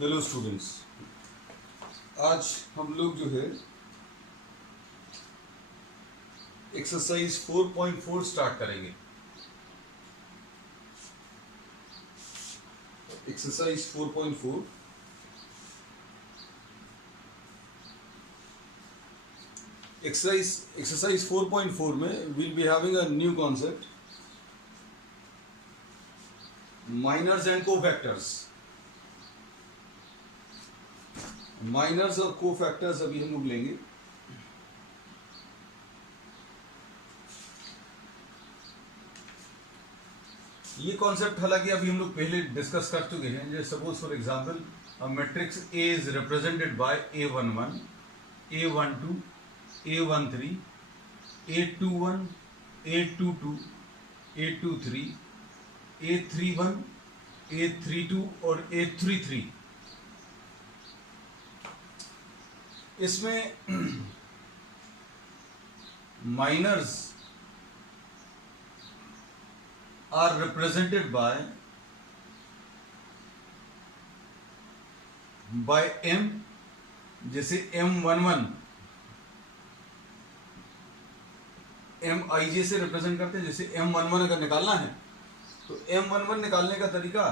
Hello students, आज हम लोग जो है एक्सरसाइज 4.4 स्टार्ट करेंगे। एक्सरसाइज 4.4 एक्सरसाइज 4.4 में we'll be having a new concept, minors and cofactors. Minors और कोफैक्टर्स अभी हम लोग लेंगे। ये कॉन्सेप्ट हालांकि अभी हम लोग पहले डिस्कस कर चुके हैं। जैसे suppose for example a matrix A is represented by A11, A12, A13, A21, A22, A23, A31, A32 और A33। इसमें minors are represented by M। जैसे M11 MIJ से रिप्रेजेंट करते हैं। जैसे M11 अगर निकालना है तो M11 निकालने का तरीका,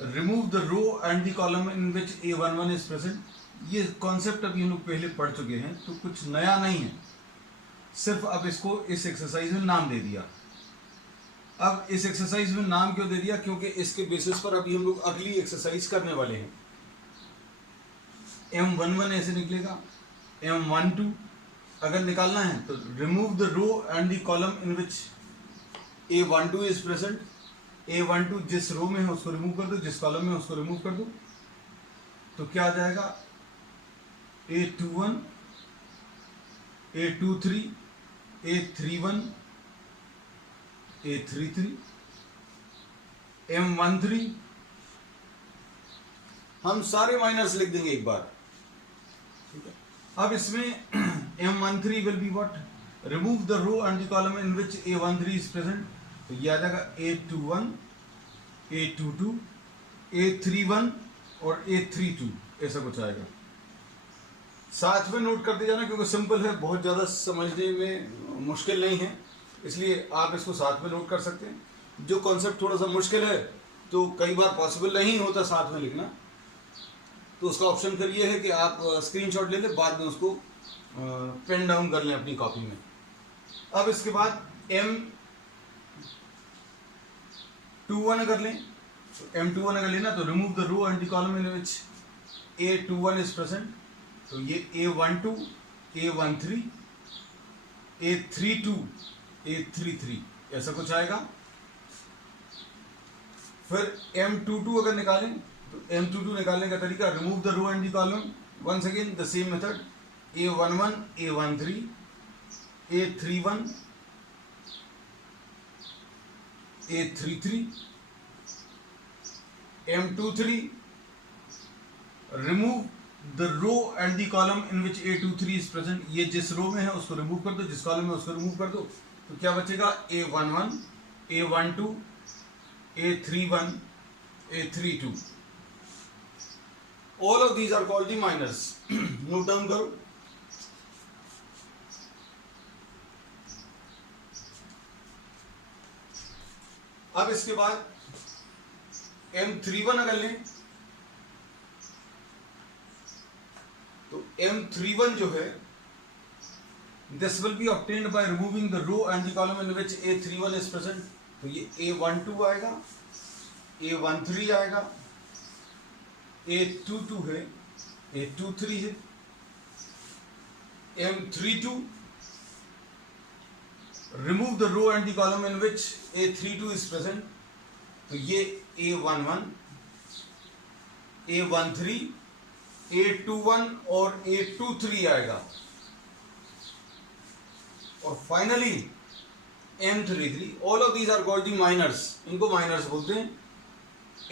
remove the row and the column in which A11 is present. ये कॉन्सेप्ट अभी हम लोग पहले पढ़ चुके हैं, तो कुछ नया नहीं है, सिर्फ अब इसको इस एक्सरसाइज में नाम दे दिया। अब इस एक्सरसाइज में नाम क्यों दे दिया? क्योंकि इसके बेसिस पर अभी हम लोग अगली एक्सरसाइज करने वाले हैं। M11 ऐसे निकलेगा। M12 अगर निकालना है तो remove the row and the column in which A12 is present. A12 जिस रो में है उसको रिमूव कर दो, जिस कॉलम में है उसको रिमूव कर दो, तो क्या आ जाएगा? A21, A23, A31, A33, M13। हम सारे माइनर्स लिख देंगे एक बार, ठीक है। अब इसमें M13 will be what? Remove the row and the column in which A13 is present. तो ये आ जाएगा A21, A22, A31 और A32, ऐसा कुछ आएगा। साथ में नोट कर दिया जाना, क्योंकि सिंपल है, बहुत ज़्यादा समझने में मुश्किल नहीं है, इसलिए आप इसको साथ में नोट कर सकते हैं। जो कॉन्सेप्ट थोड़ा सा मुश्किल है तो कई बार पॉसिबल नहीं होता साथ में लिखना, तो उसका ऑप्शन फिर ये है कि आप स्क्रीनशॉट ले लें, बाद में उसको पेन डाउन कर लें अपनी कॉपी में। अब इसके बाद M21 अगर लें, M21 अगर लेना तो remove the row and the column in which A21 is present. तो ये A12, A13, A32, A33, ऐसा कुछ आएगा। फिर M22 अगर निकालें तो M22 निकालने का तरीका, remove the row and the column, once again the same method, A11, A13, A31, A33, M23, remove the row and the column in which A23 is present. ये जिस रो में है उसको रिमूव कर दो, जिस कॉलम में उसको रिमूव कर दो, तो क्या बचेगा? A11, A12, A31, A32। All of these are called the minors. Note down करो। अब इसके बाद M31 अगर लें तो M31 जो है, this will be obtained by removing the row and the column in which A31 is present. तो ये A12 आएगा, A13 आएगा, A22 है, A23 है, M32, remove the row and the column in which A32 is present. तो ये A11, A13, A21 और A23 आएगा। और finally M33। All of these are called the minors, इनको माइनर्स बोलते हैं।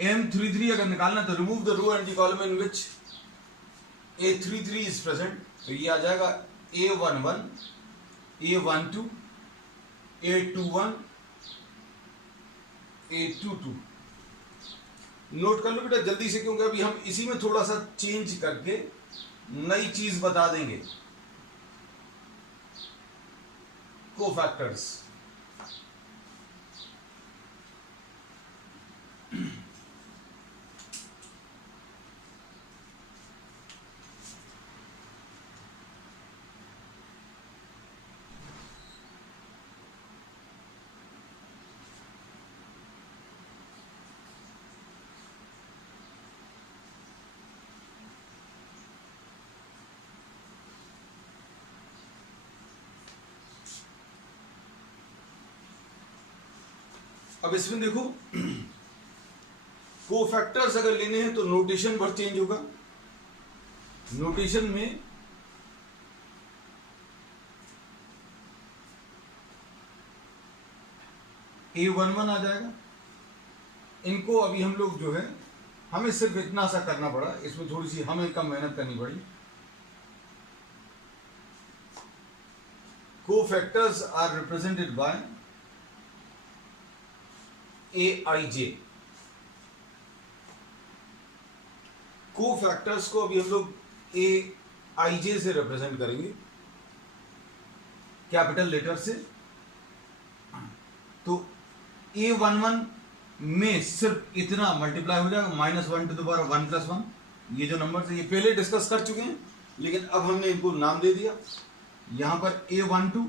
M33 अगर निकालना तो remove the row and the column in which A33 is present. तो ये आ जाएगा A11, A12, A21, A22। Note कर लो बेटा जल्दी से, क्योंकि अभी हम इसी में थोड़ा सा चेंज करके नई चीज बता देंगे। कोफैक्टर्स, अब इसमें देखो कोफैक्टर्स अगर लेने हैं तो नोटेशन पर चेंज होगा। नोटेशन में A11 आ जाएगा। इनको अभी हम लोग जो है, हमें सिर्फ इतना सा करना पड़ा, इसमें थोड़ी सी हमें कम मेहनत करनी पड़ी। Cofactors are represented by AIJ। Cofactors को अभी हम लोग AIJ से रिप्रेजेंट करेंगे, कैपिटल लेटर से। तो A11 में सिर्फ इतना मल्टीप्लाई हो जाएगा, -1 टू द पावर 1 + 1। ये जो नंबर ये पहले डिस्कस कर चुके हैं, लेकिन अब हमने इनको नाम दे दिया। यहां पर A12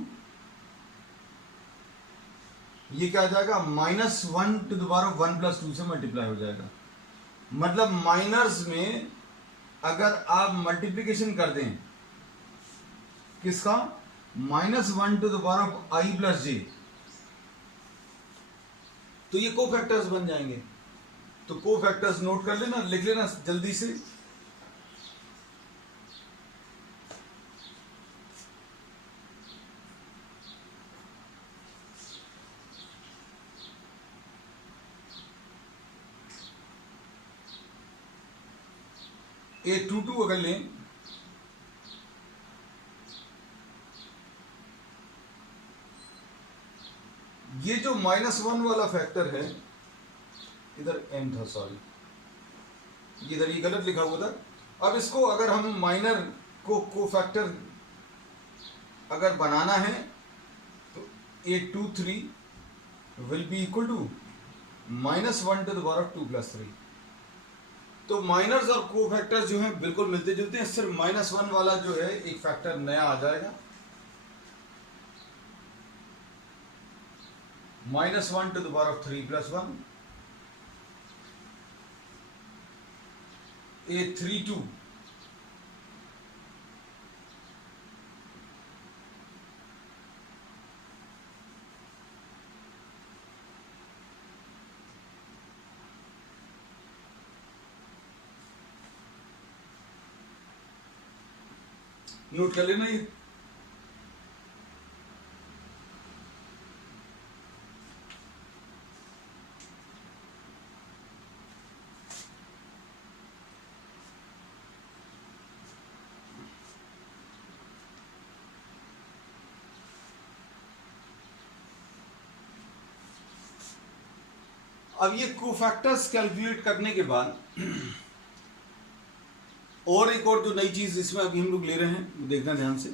ये क्या आ जाएगा, -1 टू द पावर 1 + 2 से मल्टीप्लाई हो जाएगा। मतलब माइनर्स में अगर आप मल्टीप्लिकेशन कर दें किसका, -1 to the power I + J, तो ये कोफैक्टर्स बन जाएंगे। तो कोफैक्टर्स नोट कर लेना, लिख लेना जल्दी से। A22 अगर लें, ये जो -1 वाला फैक्टर है, इधर m था, सॉरी, इधर ये गलत लिखा हुआ था। अब इसको अगर हम माइनर को कोफैक्टर अगर बनाना है तो A23 will be equal to -1 to the power 2 + 3। तो माइनर्स और कोफैक्टर्स जो हैं बिल्कुल मिलते जुलते हैं, सिर्फ -1 वाला जो है एक फैक्टर नया आ जाएगा। -1 to the power 3 + 1, A32 note कर लेना ये। अब ये कोफैक्टर्स कैलकुलेट करने के बाद और एक और जो नई चीज इसमें अभी हम लोग ले रहे हैं, वो देखना ध्यान से।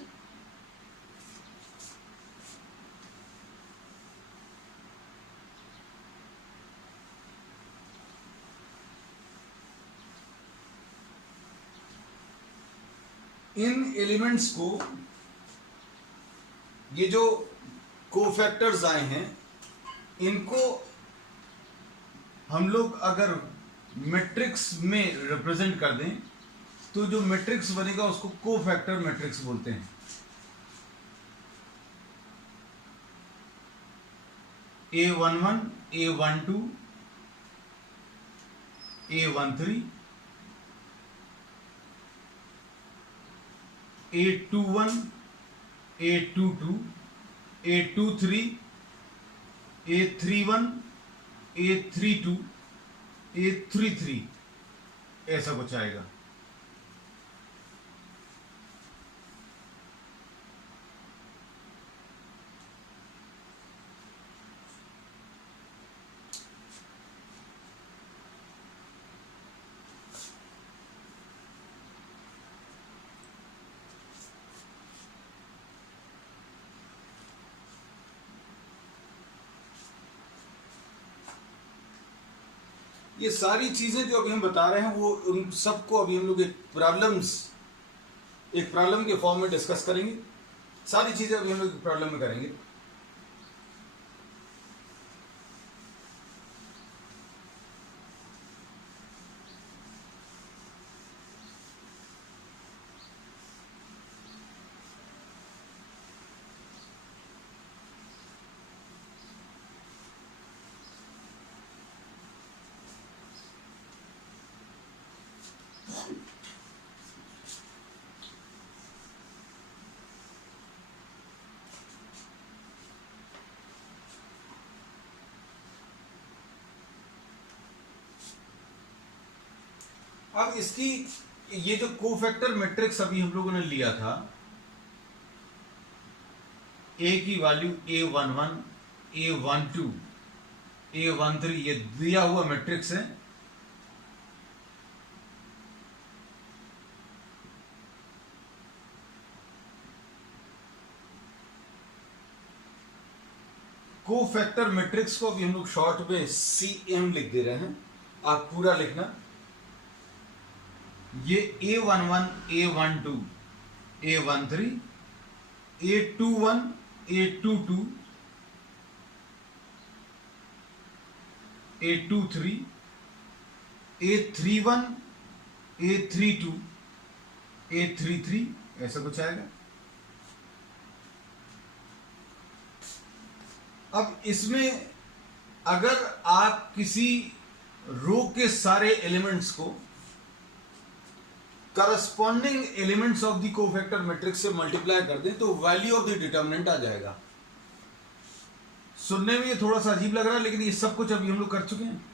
इन एलिमेंट्स को, ये जो कोफैक्टर्स आए हैं, इनको हम लोग अगर मैट्रिक्स में रिप्रेजेंट कर दें तो जो मैट्रिक्स बनेगा उसको कोफैक्टर मैट्रिक्स बोलते हैं। A11, A12, A13, A21, A22, A23, A31, A32, A33, ऐसा कुछ आएगा। ये सारी चीजें जो अभी हम बता रहे हैं वो उन सबको अभी हम लोग एक प्रॉब्लम के फॉर्म में डिस्कस करेंगे। सारी चीजें अभी हम लोग प्रॉब्लम में करेंगे। अब इसकी ये जो कोफैक्टर मैट्रिक्स अभी हम लोगों ने लिया था, ए की वैल्यू A11, A12, A13, ये दिया हुआ मैट्रिक्स है। कोफैक्टर मैट्रिक्स को अभी हम लोग शॉर्ट में CM लिख दे रहे हैं, आप पूरा लिखना। ये A11, A12, A13, A21, A22, A23, A31, A32, A33, ऐसा कुछ आएगा। अब इसमें अगर आप किसी रो के सारे एलिमेंट्स को corresponding elements of the cofactor matrix से मल्टीप्लाई कर दें तो वैल्यू ऑफ द डिटर्मिनेंट आ जाएगा। सुनने में ये थोड़ा सा अजीब लग रहा है, लेकिन ये सब कुछ अभी हम लोग कर चुके हैं।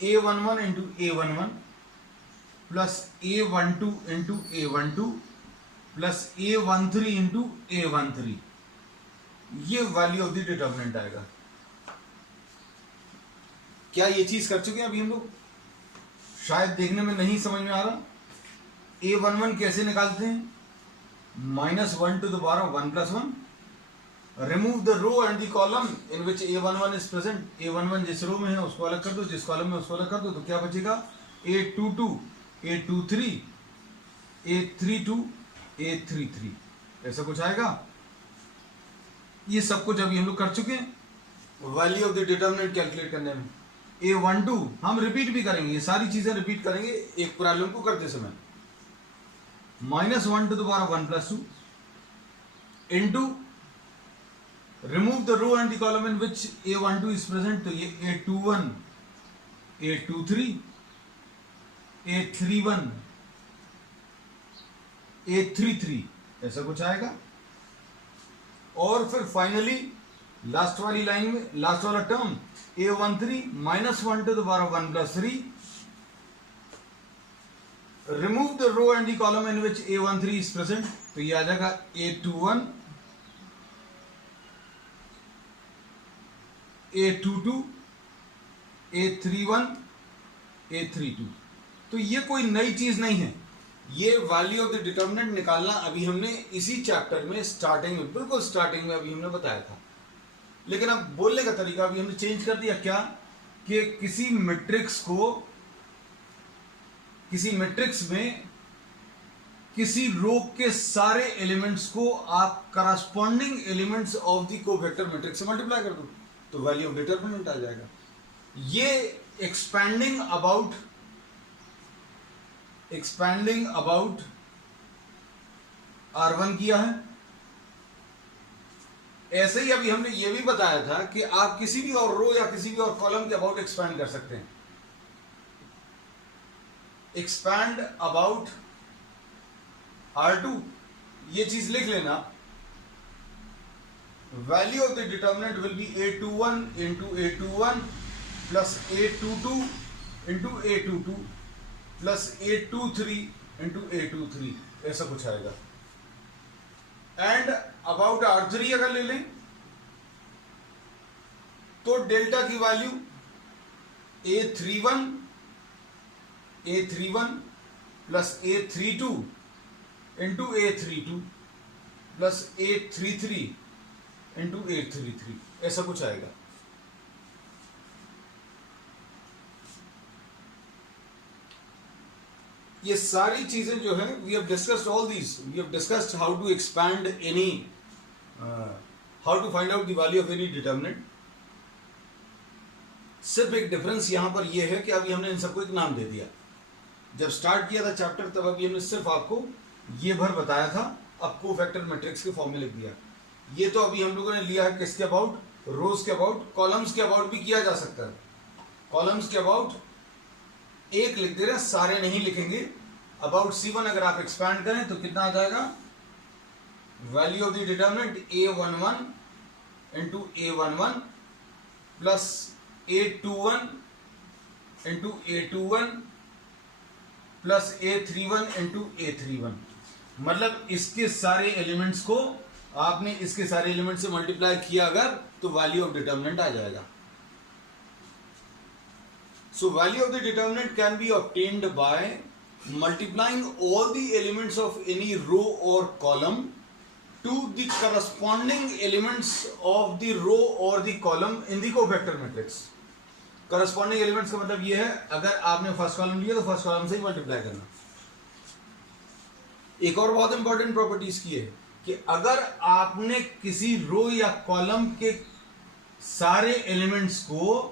A11 into A11 plus A12 into A12 plus A13 into A13, ये वैल्यू ऑफ द डिटर्मिनेंट आएगा। क्या ये चीज कर चुके हैं अभी हम लोग? शायद देखने में नहीं समझ में आ रहा। A11 कैसे निकालते हैं? -1 to the power of 1 plus 1. Remove the row and the column in which A11 is present. A11 जिस रो में है उसको अलग कर दो, जिस कॉलम में उसको अलग कर दो, तो क्या बचेगा? A22, A23, A32, A33, ऐसा कुछ आएगा। ये सब कुछ अभी हम लोग कर चुके हैं value of the determinant calculate करने में। A12 हम रिपीट भी करेंगे, ये सारी चीजें रिपीट करेंगे एक प्रॉब्लम को करते समय। -1 to the power of 1 plus 2 into remove the row and the column in which A12 is present, तो ये A21, A23, A31, A33, ऐसा कुछ आएगा। और फिर फाइनली लास्ट वाली लाइन में लास्ट वाला term A13 -1 to the power of 1 plus 3, remove the row and the column in which A13 is present, तो ये आ जाएगा A21, A22, A31, A32। तो ये कोई नई चीज नहीं है, ये वैल्यू ऑफ द डिटर्मिनेंट निकालना अभी हमने इसी चैप्टर में स्टार्टिंग में, बिल्कुल स्टार्टिंग में अभी हमने बताया था। लेकिन अब बोलने का तरीका अभी हमने चेंज कर दिया। क्या कि किसी मैट्रिक्स में किसी रो के सारे एलिमेंट्स को आप corresponding elements of the cofactor matrix से मल्टीप्लाई कर दो तो वैल्यू ऑफ डिटर्मिनेंट आ जाएगा। ये एक्सपैंडिंग अबाउट R1 किया है। ऐसे ही अभी हमने ये भी बताया था कि आप किसी भी और रो या किसी भी और कॉलम के अबाउट एक्सपैंड कर सकते हैं। एक्सपैंड अबाउट R2, ये चीज लिख लेना। Value of the determinant will be A21 into A21 plus A22 into A22 plus A23 into A23, ऐसा कुछ आएगा। एंड अबाउट R3 अगर ले लें तो डेल्टा की value A31 plus A32 into A32 plus A33 into A33, ऐसा कुछ आएगा। ये सारी चीजें जो है we have discussed all these, we have discussed how to expand any, how to find out the value of any determinant. सिर्फ एक डिफरेंस यहां पर यह है कि अभी हमने इन सबको एक नाम दे दिया। जब स्टार्ट किया था चैप्टर तब अभी हमने सिर्फ आपको ये भर बताया था, अब कोफैक्टर मैट्रिक्स के फॉर्म में लिख दिया। ये तो अभी हम लोगों ने लिया है किसके अबाउट, रोज के अबाउट। कॉलम्स के अबाउट भी किया जा सकता है। कॉलम्स के अबाउट एक लिख दे रहे हैं, सारे नहीं लिखेंगे। अबाउट C1 अगर आप एक्सपैंड करें तो कितना आ जाएगा, value of the determinant A11 into A11 plus A21 into A21 plus A31 into A31। मतलब इसके सारे एलिमेंट्स को आपने इसके सारे एलिमेंट से मल्टीप्लाई किया अगर, तो वैल्यू ऑफ डिटर्मिनेंट आ जाएगा। So value of the determinant can be obtained by multiplying all the elements of any row or column to the corresponding elements of the row or the column in the cofactor matrix. Corresponding elements का मतलब ये है, अगर आपने first column लिया तो first column से ही multiply करना। एक और बहुत इंपॉर्टेंट प्रॉपर्टीज की है कि अगर आपने किसी रो या कॉलम के सारे एलिमेंट्स को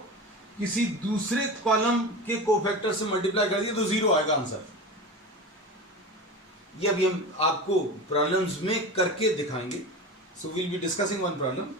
किसी दूसरे कॉलम के कोफैक्टर से मल्टीप्लाई कर दिया तो जीरो आएगा आंसर। ये अभी हम आपको प्रॉब्लम्स में करके दिखाएंगे। So will be discussing one problem.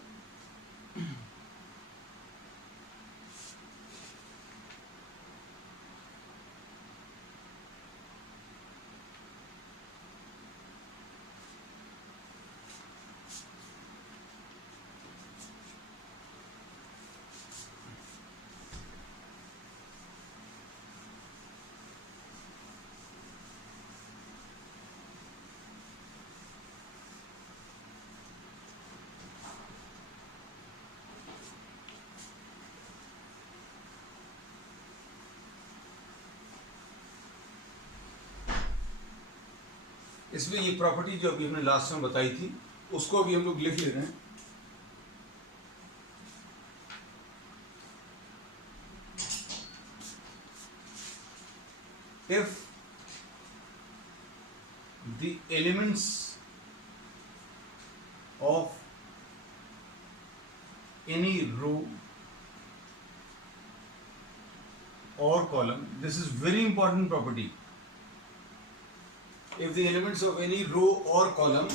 इसमें ये प्रॉपर्टी जो अभी हमने लास्ट में बताई थी उसको अभी हम लोग लिख ले रहे हैं। If the elements of any row और column, this is very important property, if the elements of any row or column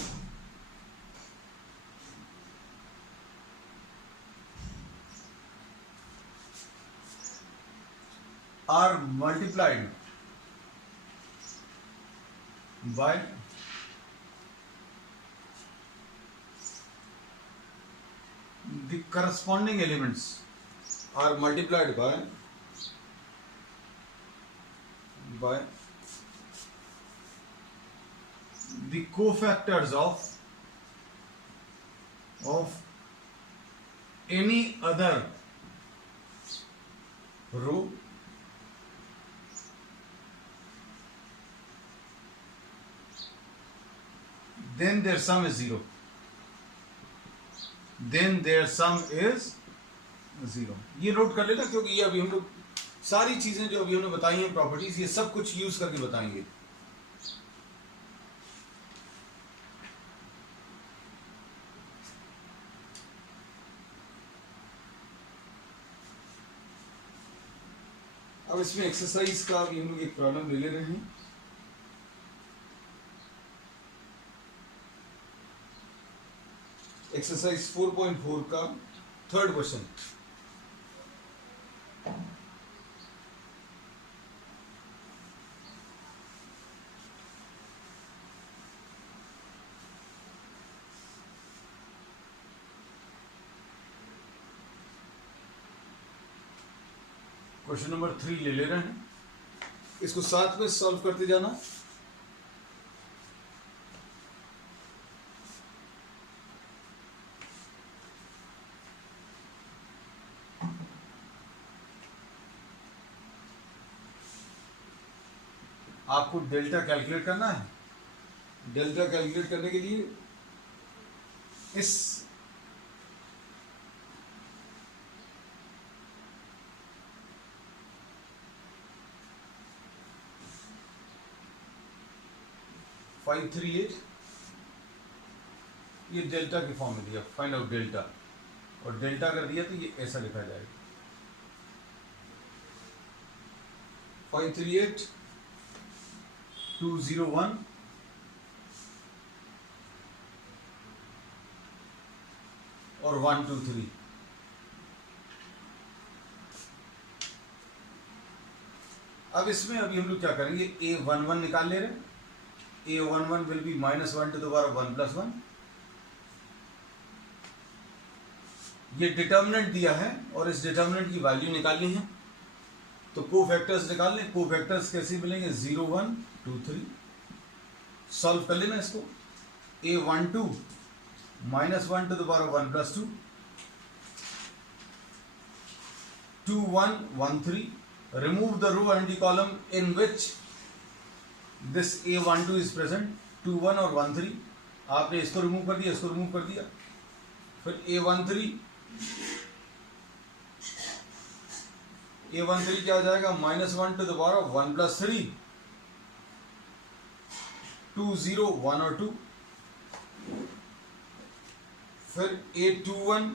are multiplied by the corresponding elements are multiplied by the cofactors of any other row then their sum is zero. Then their sum is zero. ये note कर लेना क्योंकि ये अभी हम लोग सारी चीजें जो अभी हमने बताई हैं प्रॉपर्टीज, ये सब कुछ यूज करके बताएंगे। अब इसमें एक्सरसाइज का भी हम लोग एक प्रॉब्लम ले रहे हैं। एक्सरसाइज 4.4 का थर्ड क्वेश्चन। क्वेश्चन नंबर 3 ले रहे हैं, इसको साथ में सॉल्व करते जाना। आपको डेल्टा कैलकुलेट करना है। डेल्टा कैलकुलेट करने के लिए इस 538, ये डेल्टा के फॉर्म में दिया, फाइंड आउट डेल्टा, और डेल्टा कर दिया तो ये ऐसा लिखा जाएगा 538 201 और 123। अब इसमें अभी हम लोग क्या करेंगे, A11 निकाल ले रहे हैं। A11 will be -1 to the power of 1 + 1। ये डिटर्मिनेंट दिया है और इस डिटर्मिनेंट की वैल्यू निकालनी है, तो कोफैक्टर्स निकाल लें। कोफैक्टर्स कैसे मिलेंगे, 0 1 2 3। सॉल्व कर लेना इसको। A12 -1 to the power of 1 + 2, 2 1 1 3। Remove the row and the column in which this A12 is present, 2 1 और 1 3। आपने इसको रिमूव कर दिया, इसको रिमूव कर दिया। फिर A13 क्या आ जाएगा, -1 to the power of 1 + 3, 2 0 1 और 2। फिर A21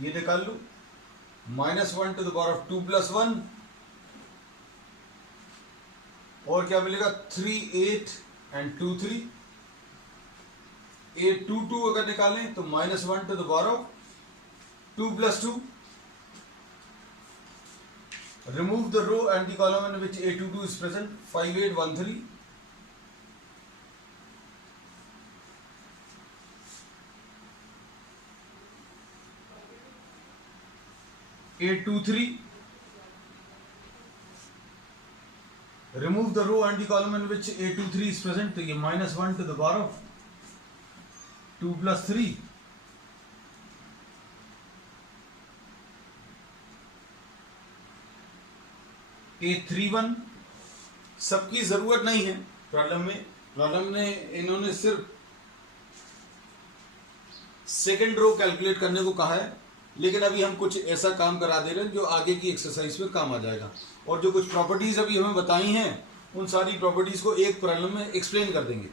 ये निकाल लो, -1 to the power of 2 + 1, और क्या मिलेगा, 3 8 and 2 3। A22 अगर निकालें तो -1 to the power of 2 + 2। Remove the row and the column in which A22 is present, 5 8 1 3। A23, remove the row and the column in which A23 is present, तो ये -1 to the power of 2 + 3। A31 सबकी जरूरत नहीं है problem में, problem में इन्होंने सिर्फ सेकंड रो कैलकुलेट करने को कहा है, लेकिन अभी हम कुछ ऐसा काम करा दे रहे हैं जो आगे की एक्सरसाइज में काम आ जाएगा। और जो कुछ प्रॉपर्टीज अभी हमें बताई हैं उन सारी प्रॉपर्टीज को एक प्रॉब्लम में एक्सप्लेन कर देंगे।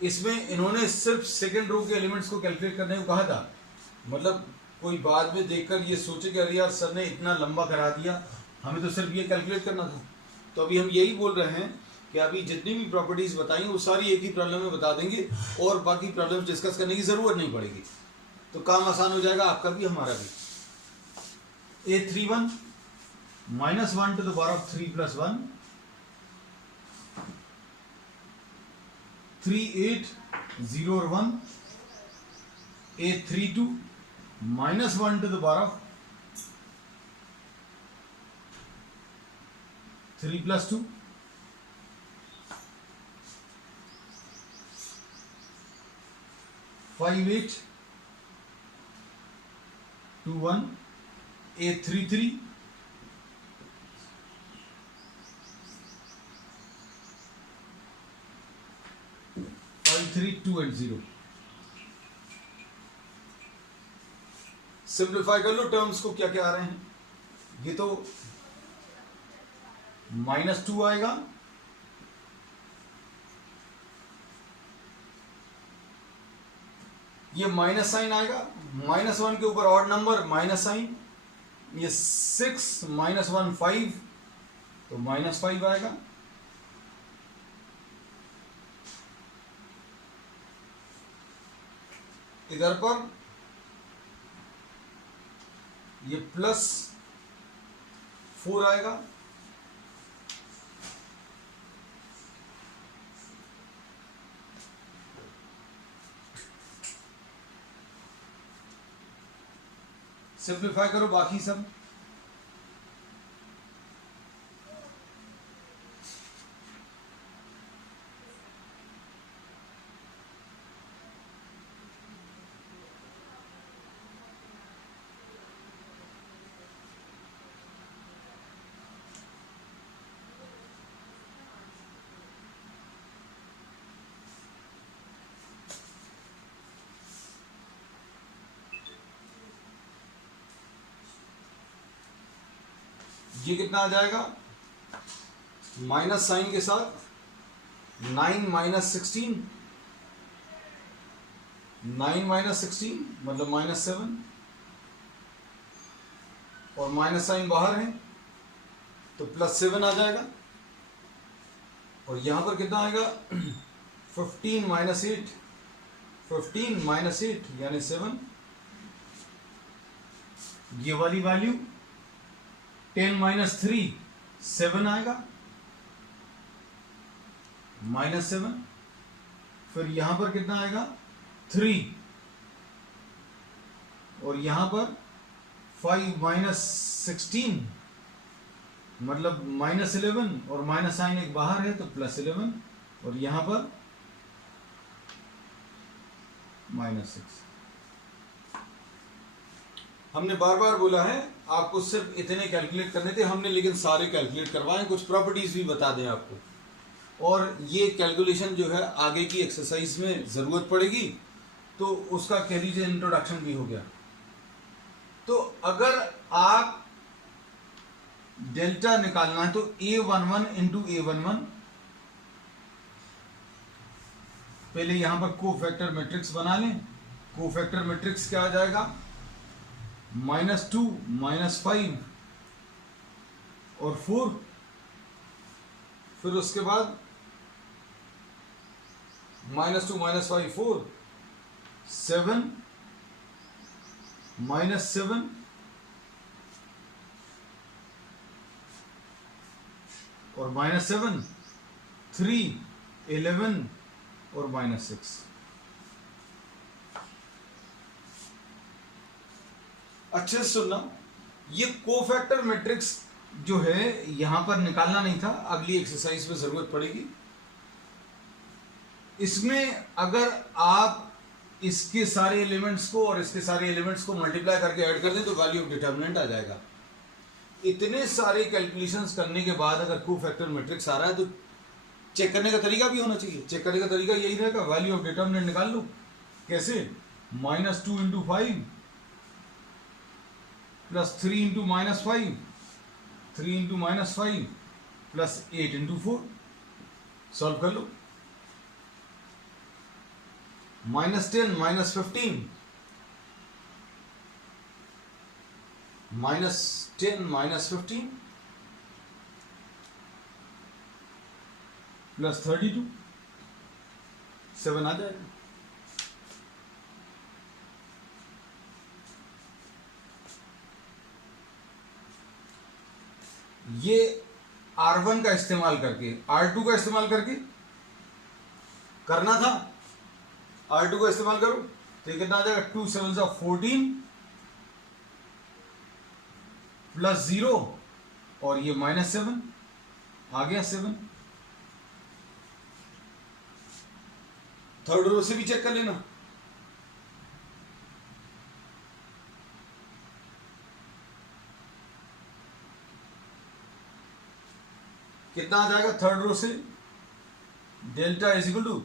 इसमें इन्होंने सिर्फ सेकंड रो के एलिमेंट्स को कैलकुलेट करने को कहा था, मतलब कोई बाद में देखकर ये सोचे कि अरे यार सर ने इतना लंबा करा दिया, हमें तो सिर्फ ये कैलकुलेट करना था। तो अभी हम यही बोल रहे हैं कि अभी जितनी भी प्रॉपर्टीज बताई वो सारी एक ही प्रॉब्लम में बता देंगे और बाकी प्रॉब्लम्स डिस्कस करने की जरूरत नहीं पड़ेगी, तो काम आसान हो जाएगा आपका भी हमारा भी। A31 -1 to the power of 3 + 1, 3 8 0 और 1। A32 -1 to the power of 3 + 2, 5 8 2 1। A33 5 3 2 and 0। Simplify कर लो टर्म्स को, क्या क्या आ रहे हैं। ये तो -2 आएगा, ये माइनस साइन आएगा, -1 के ऊपर ऑड नंबर माइनस साइन, ये 6 -1 5, तो -5 आएगा। इधर पर ये +4 आएगा, सिंप्लीफाई करो बाकी सब। ये कितना आ जाएगा, माइनस साइन के साथ 9 माइनस 16, 9 माइनस 16 मतलब -7, और माइनस साइन बाहर है तो +7 आ जाएगा। और यहां पर कितना आएगा 15 माइनस 8, 15 माइनस 8 यानी 7। ये वाली वैल्यू 10 माइनस 3 7 आएगा, -7। फिर यहां पर कितना आएगा 3, और यहां पर 5 माइनस 16 मतलब -11, और माइनस साइन एक बाहर है तो +11, और यहां पर -6। हमने बार बार बोला है आपको सिर्फ इतने कैलकुलेट करने थे हमने, लेकिन सारे कैलकुलेट करवाएं, कुछ प्रॉपर्टीज भी बता दें आपको। और ये कैलकुलेशन जो है आगे की एक्सरसाइज में ज़रूरत पड़ेगी, तो उसका कह लीजिए इंट्रोडक्शन भी हो गया। तो अगर आप डेल्टा निकालना है तो A11 इंटू A11, पहले यहां पर कोफैक्टर मैट्रिक्स बना लें। कोफैक्टर मैट्रिक्स क्या आ जाएगा -2 -5 और 4, फिर उसके बाद -2 -5 4, 7 -7 और -7, 3 11 और -6। अच्छे से सुनना, ये कोफैक्टर मैट्रिक्स जो है यहां पर निकालना नहीं था, अगली एक्सरसाइज में जरूरत पड़ेगी। इसमें अगर आप इसके सारे एलिमेंट्स को और इसके सारे एलिमेंट्स को मल्टीप्लाई करके ऐड कर दें तो वैल्यू ऑफ डिटर्मिनेंट आ जाएगा। इतने सारे कैलकुलेशंस करने के बाद अगर कोफैक्टर मैट्रिक्स आ रहा है तो चेक करने का तरीका भी होना चाहिए। चेक करने का तरीका यही रहेगा, वैल्यू ऑफ डिटर्मिनेंट निकाल लो। कैसे? -2 into 5 plus 3 into -5, 3 into -5 plus 8 into 4, solve कर लो। -10 -15, -10 -15 प्लस 32, 7 आ जाएगा। ये R1 का इस्तेमाल करके, R2 का इस्तेमाल करके करना था, R2 का इस्तेमाल करो तो ये कितना आ जाएगा 2 7 14 प्लस 0 और ये -7 आ गया 7। थर्ड रो से भी चेक कर लेना। कितना आ जाएगा थर्ड रो से? Delta is equal to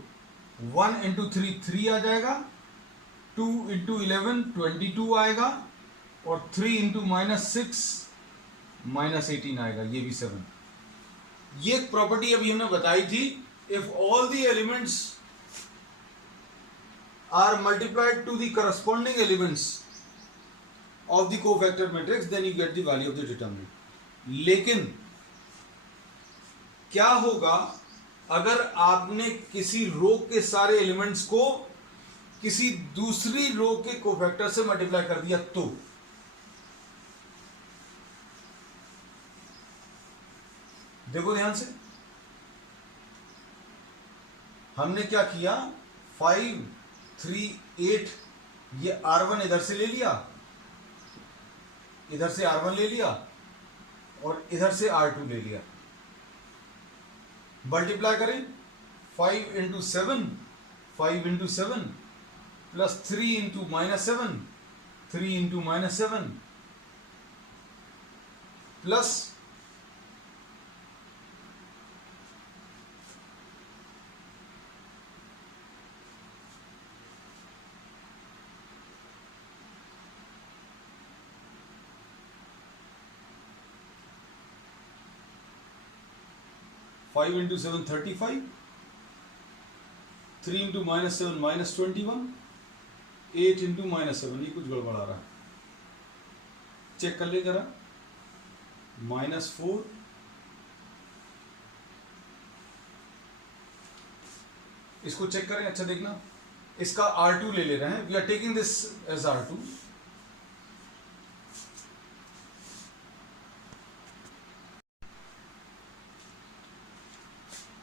1 into 3 3 आ जाएगा, 2 इंटू 11 22 आएगा, और 3 इंटू -6 -18 आएगा, ये भी 7। ये एक प्रॉपर्टी अभी हमने बताई थी, if all the elements are multiplied to the corresponding elements of the cofactor matrix then you get the value of the determinant. लेकिन क्या होगा अगर आपने किसी रो के सारे एलिमेंट्स को किसी दूसरी रो के कोफैक्टर से मल्टीप्लाई कर दिया तो? देखो ध्यान से, हमने क्या किया, 5 3 8, ये R1 इधर से ले लिया, इधर से R1 ले लिया, और इधर से R2 ले लिया। मल्टीप्लाई करें 5 into 7, 5 into 7 plus 3 into -7, 3 into -7 plus 5 into 7 35 3 into -7 -21, 8 into -7, ये कुछ गड़बड़ आ रहा है, चेक कर ले जरा। -4, इसको चेक करें, अच्छा देखना, इसका R2 ले रहे हैं, we are taking this as R2।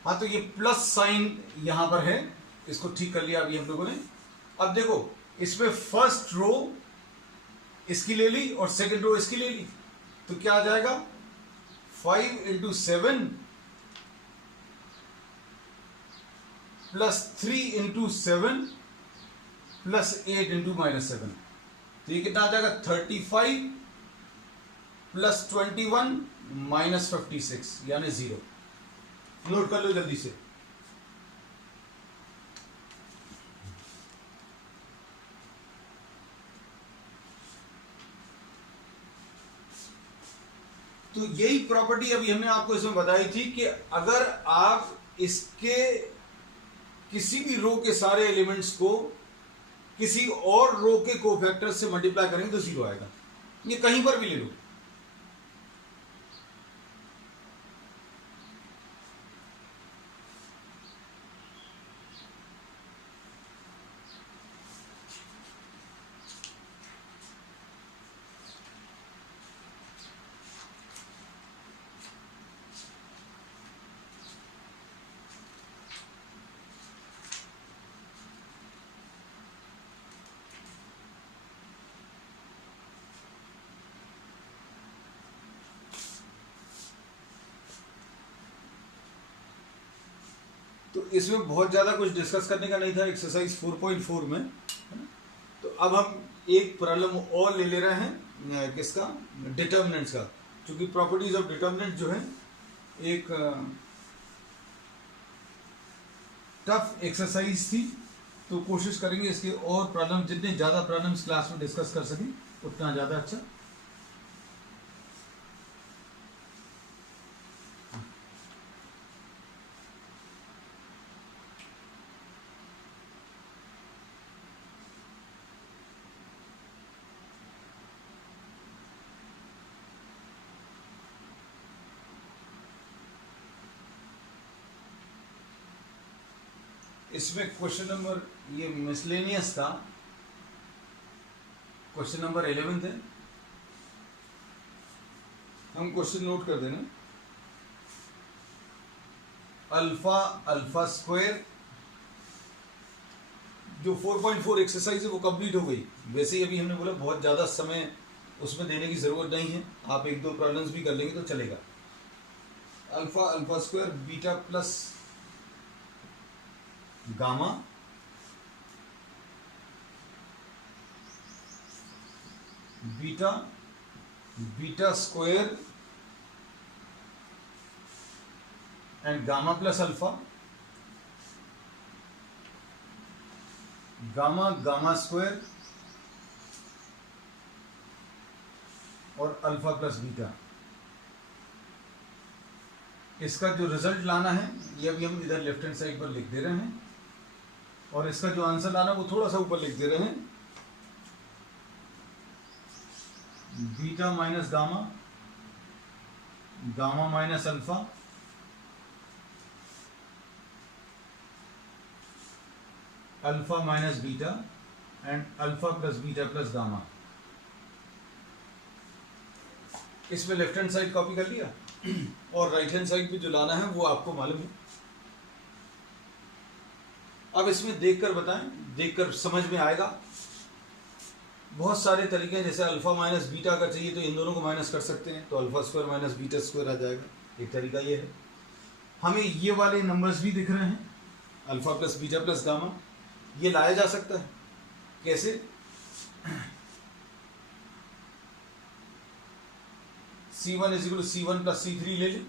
हाँ, तो ये प्लस साइन यहां पर है, इसको ठीक कर लिया अभी हम लोगों ने। अब देखो, इसमें फर्स्ट रो इसकी ले ली और सेकंड रो इसकी ले ली, तो क्या आ जाएगा, 5 into 7 plus 3 into 7 plus 8 into -7, तो ये कितना आ जाएगा, 35 प्लस 21 माइनस 56 यानी 0। नोट कर लो जल्दी से। तो यही प्रॉपर्टी अभी हमने आपको इसमें बताई थी कि अगर आप इसके किसी भी रो के सारे एलिमेंट्स को किसी और रो के कोफैक्टर से मल्टीप्लाई करेंगे तो 0 आएगा, ये कहीं पर भी ले लो। तो इसमें बहुत ज़्यादा कुछ डिस्कस करने का नहीं था एक्सरसाइज 4.4 में। तो अब हम एक प्रॉब्लम और ले रहे हैं, किसका, डिटर्मिनेंट्स का, क्योंकि प्रॉपर्टीज ऑफ डिटर्मिनेंट जो है एक टफ एक्सरसाइज थी, तो कोशिश करेंगे इसके और प्रॉब्लम, जितने ज़्यादा प्रॉब्लम्स क्लास में डिस्कस कर सकें उतना ज़्यादा अच्छा। इसमें क्वेश्चन नंबर, ये मिसलेनियस था, क्वेश्चन नंबर 11 है, हम क्वेश्चन नोट कर देना। अल्फा अल्फा स्क्वायर, जो 4.4 एक्सरसाइज है वो कंप्लीट हो गई। वैसे ही अभी हमने बोला बहुत ज़्यादा समय उसमें देने की ज़रूरत नहीं है, आप 1-2 प्रॉब्लम्स भी कर लेंगे तो चलेगा। Alpha alpha square beta plus gamma beta beta square and gamma plus alpha, gamma gamma square और अल्फा प्लस बीटा। इसका जो रिजल्ट लाना है ये अभी हम इधर लेफ्ट हैंड साइड पर लिख दे रहे हैं, और इसका जो आंसर लाना है वो थोड़ा सा ऊपर लिख दे रहे हैं। Beta minus gamma, gamma minus alpha, alpha minus beta and alpha plus beta plus gamma. इसमें लेफ्ट हैंड साइड कॉपी कर लिया और राइट हैंड साइड पे जो लाना है वो आपको मालूम है। अब इसमें देखकर बताएं, देखकर समझ में आएगा। बहुत सारे तरीके हैं, जैसे अल्फा माइनस बीटा का चाहिए तो इन दोनों को माइनस कर सकते हैं, तो alpha square minus beta square आ जाएगा। एक तरीका ये है। हमें ये वाले नंबर्स भी दिख रहे हैं, alpha plus beta plus gamma, ये लाया जा सकता है। कैसे? C1 is equal to C1 plus C3 ले लें,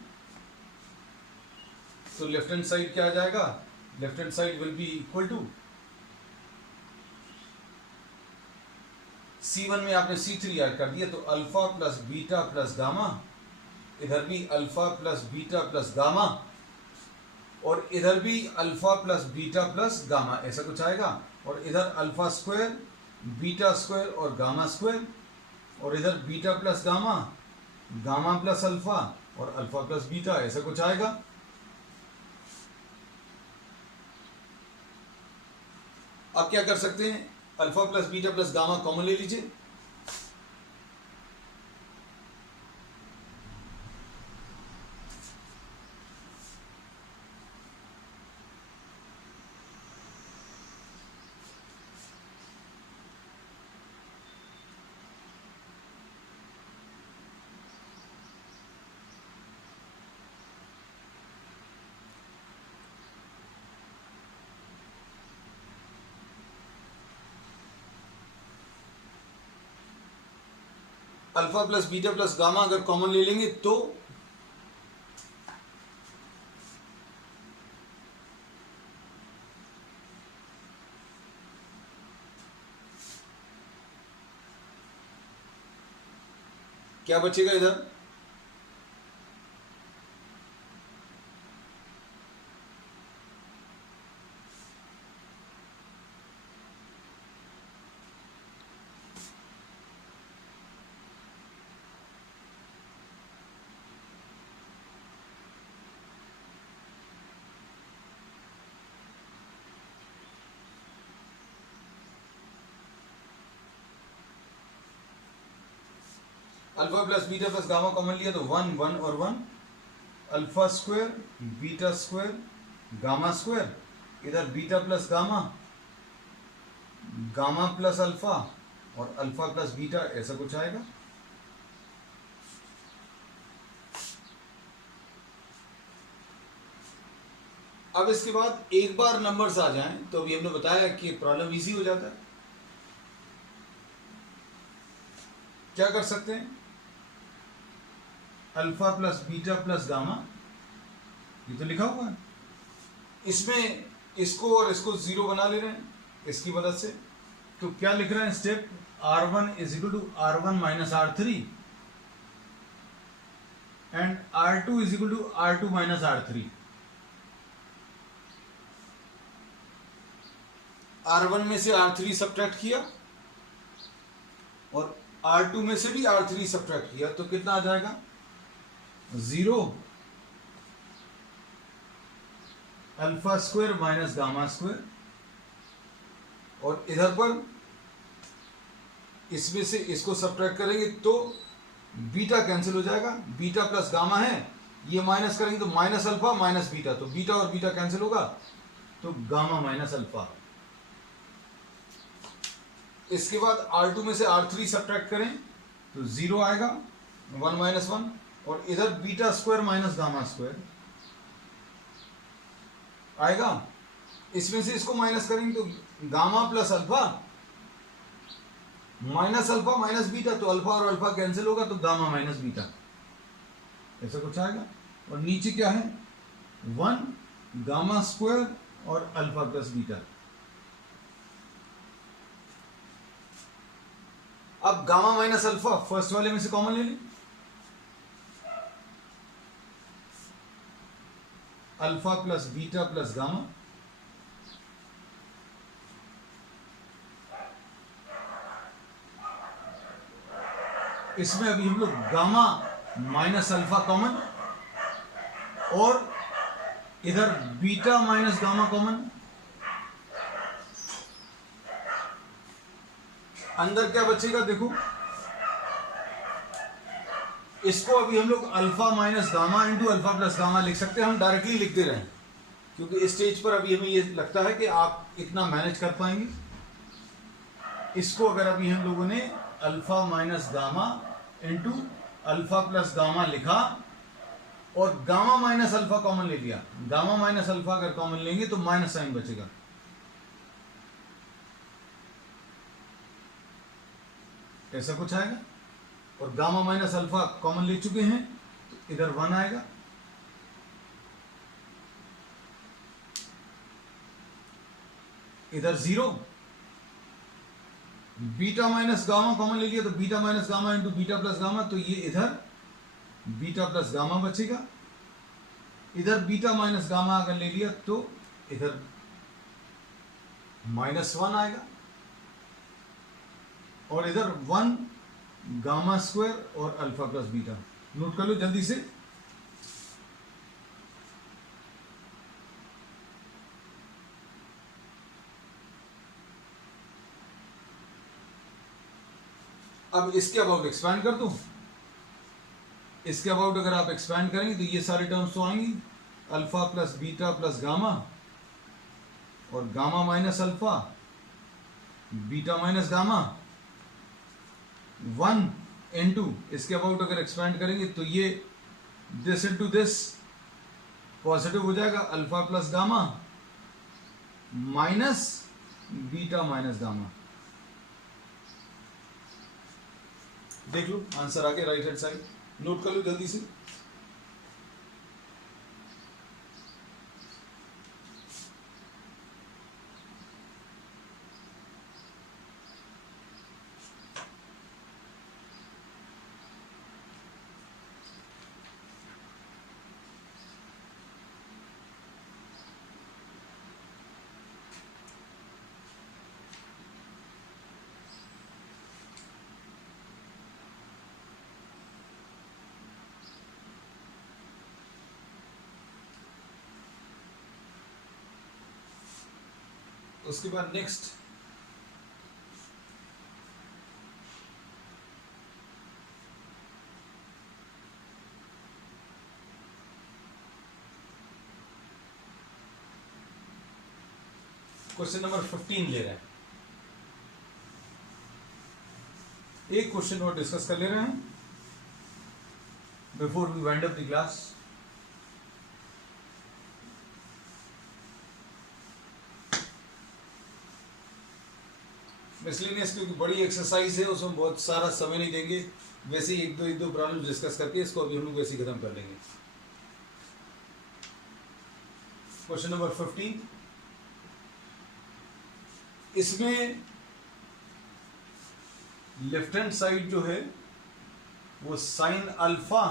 तो लेफ्ट हैंड साइड क्या आ जाएगा? Left hand side will be equal to C1 में आपने C3 ऐड कर दिया, तो alpha plus beta plus gamma, इधर भी alpha plus beta plus gamma, और इधर भी alpha plus beta plus gamma ऐसा कुछ आएगा, और इधर अल्फा स्क्वायर बीटा स्क्वायर और गामा स्क्वायर, और इधर beta plus gamma, gamma plus alpha और अल्फा प्लस बीटा ऐसा कुछ आएगा। अब क्या कर सकते हैं, alpha plus beta plus gamma common ले लीजिए। Alpha plus beta plus gamma अगर कॉमन ले लेंगे तो क्या बचेगा इधर, alpha plus beta plus gamma common लिया तो 1 1 और 1, alpha square beta square gamma square, इधर beta plus gamma, gamma plus alpha और अल्फा प्लस बीटा ऐसा कुछ आएगा। अब इसके बाद एक बार नंबर्स आ जाएं तो अभी हमने बताया कि प्रॉब्लम इजी हो जाता है। क्या कर सकते हैं, alpha plus beta plus gamma, ये तो लिखा हुआ है, इसमें इसको और इसको जीरो बना ले रहे हैं इसकी मदद से। तो क्या लिख रहे हैं step, R1 is equal to R1 minus R3 and R2 is equal to R2 minus R3। R1 में से R3 सब्ट्रैक्ट किया और R2 में से भी R3 सब्ट्रैक्ट किया तो कितना आ जाएगा, 0 alpha square minus gamma square, और इधर पर इसमें से इसको सब्ट्रैक्ट करेंगे तो बीटा कैंसिल हो जाएगा, बीटा प्लस गामा है, ये माइनस करेंगे तो माइनस अल्फा माइनस बीटा, तो बीटा और बीटा कैंसिल होगा तो गामा माइनस अल्फा। इसके बाद R2 में से R3 सब्ट्रैक्ट करें तो 0 आएगा, 1 माइनस 1, और इधर beta square minus gamma square आएगा, इसमें से इसको माइनस करेंगे तो gamma plus alpha minus beta, तो अल्फा और अल्फा कैंसिल होगा तो गामा माइनस बीटा ऐसा कुछ आएगा। और नीचे क्या है, 1 गामा स्क्वायर और अल्फा प्लस बीटा। अब गामा माइनस अल्फा फर्स्ट वाले में से कॉमन ले लें, alpha plus beta plus gamma, इसमें अभी हम लोग गामा माइनस अल्फा कॉमन और इधर बीटा माइनस गामा कॉमन, अंदर क्या बचेगा देखो, इसको अभी हम लोग alpha minus gamma into alpha plus gamma लिख सकते हैं, हम डायरेक्टली लिखते रहें क्योंकि इस स्टेज पर अभी हमें ये लगता है कि आप इतना मैनेज कर पाएंगे। इसको अगर अभी हम लोगों ने alpha minus gamma into alpha plus gamma लिखा और गामा माइनस अल्फा कॉमन ले लिया, गामा माइनस अल्फा अगर कॉमन लेंगे तो माइनस साइन बचेगा, ऐसा कुछ आएगा। और गामा माइनस अल्फा कॉमन ले चुके हैं तो इधर 1 आएगा, इधर 0, बीटा माइनस गामा कॉमन ले लिया तो beta minus gamma into beta plus gamma, तो ये इधर बीटा प्लस गामा बचेगा इधर बीटा माइनस गामा अगर ले लिया तो इधर -1 आएगा, और इधर 1 गामा स्क्वायर और अल्फा प्लस बीटा। नोट कर लो जल्दी से। अब इसके अबाउट एक्सपैंड कर दो। इसके अबाउट अगर आप एक्सपैंड करेंगे तो ये सारे टर्म्स तो आएंगी, alpha plus beta plus gamma, और gamma minus alpha, beta minus gamma, 1 into, इसके अबाउट अगर एक्सपैंड करेंगे तो ये दिस इनटू दिस पॉजिटिव हो जाएगा, alpha plus gamma minus beta minus gamma. देख लो आंसर आगे राइट हैंड साइड, नोट कर लो जल्दी से। उसके बाद नेक्स्ट क्वेश्चन नंबर 15 ले रहे हैं। एक क्वेश्चन और डिस्कस कर ले रहे हैं before we wind up the class. Miscellaneous क्योंकि बड़ी एक्सरसाइज है, उसमें बहुत सारा समय नहीं देंगे, वैसे ही एक दो प्रॉब्लम डिस्कस करके इसको अभी हम लोग वैसे ही खत्म कर लेंगे। क्वेश्चन नंबर 15, इसमें लेफ्ट हैंड साइड जो है वो sine alpha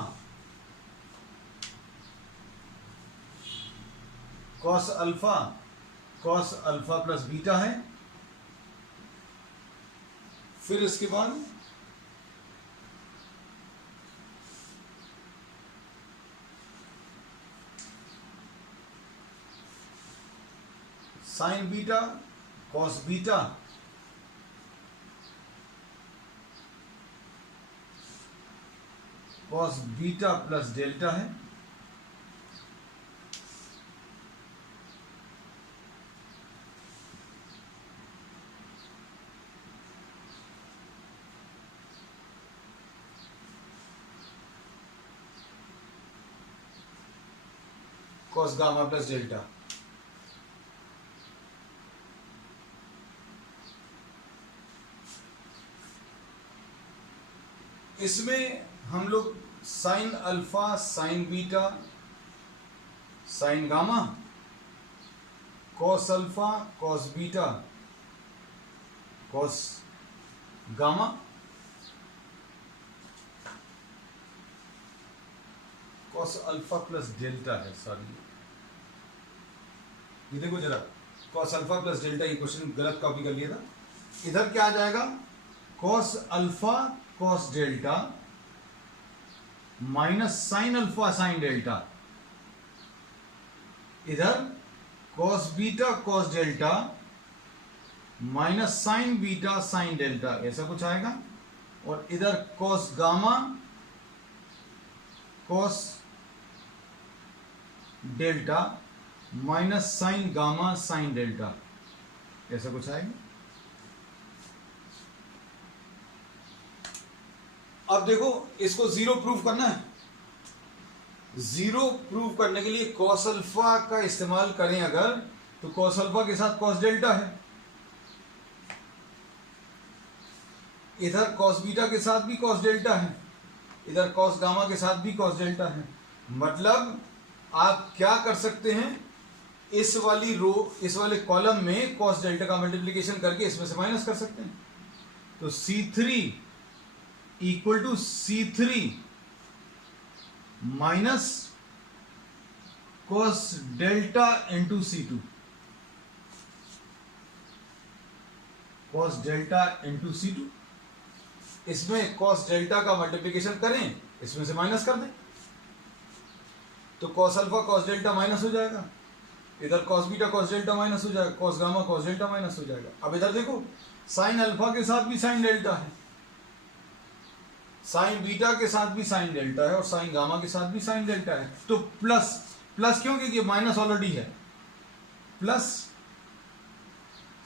cos alpha plus beta है। फिर इसके बाद sine beta cos beta plus delta है। Cos gamma plus delta. इसमें हम लोग sine alpha, sine beta, sine gamma, cos alpha, cos beta, cos gamma, cos alpha plus delta है। Sorry, ये देखो जरा, कॉस अल्फा प्लस डेल्टा, ये question गलत कॉपी कर लिया था। इधर क्या आ जाएगा, cos alpha cos delta minus sign alpha sine delta. इधर cos beta cos delta minus sine beta sine delta, ऐसा कुछ आएगा। और इधर cos gamma cos delta minus sine gamma sine delta, ऐसा कुछ आएगा। अब देखो, इसको जीरो प्रूव करना है। जीरो प्रूव करने के लिए कॉस अल्फा का इस्तेमाल करें अगर, तो कॉस अल्फा के साथ कॉस डेल्टा है, इधर कॉस बीटा के साथ भी कॉस डेल्टा है, इधर कॉस गामा के साथ भी कॉस डेल्टा है। मतलब आप क्या कर सकते हैं, इस वाली रो, इस वाले कॉलम में कॉस डेल्टा का मल्टीप्लिकेशन करके इसमें से माइनस कर सकते हैं। तो C3 equal to C3 minus cos delta into C2, cos delta into C2। इसमें cos डेल्टा का मल्टीप्लिकेशन करें, इसमें से माइनस कर दें, तो cos alpha cos delta minus हो जाएगा, इधर cos beta cos delta minus हो जाएगा, cos gamma cos delta minus हो जाएगा। अब इधर देखो साइन अल्फा के साथ भी साइन डेल्टा है, साइन बीटा के साथ भी साइन डेल्टा है और साइन गामा के साथ भी साइन डेल्टा है। तो प्लस प्लस क्यों, क्योंकि माइनस ऑलरेडी है, plus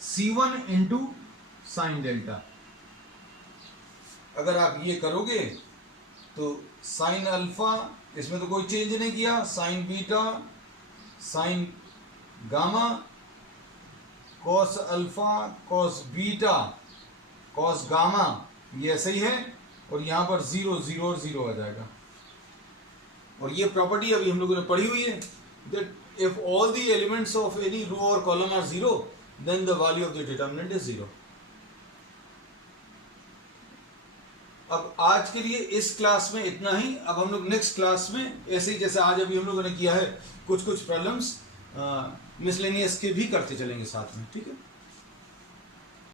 C1 into sine delta. अगर आप ये करोगे तो साइन अल्फा, इसमें तो कोई चेंज नहीं किया, sign beta sine gamma cos alpha cos beta cos gamma, ये ऐसे ही है, और यहां पर 0 0 और 0 आ जाएगा। और ये प्रॉपर्टी अभी हम लोगों ने पढ़ी हुई है, that if all the elements of any row और column are 0 then the value of the determinant is 0। अब आज के लिए इस क्लास में इतना ही। अब हम लोग नेक्स्ट क्लास में ऐसे ही जैसे आज अभी हम लोगों ने किया है, कुछ प्रॉब्लम्स मिसलेनियस के भी करते चलेंगे साथ में, ठीक है।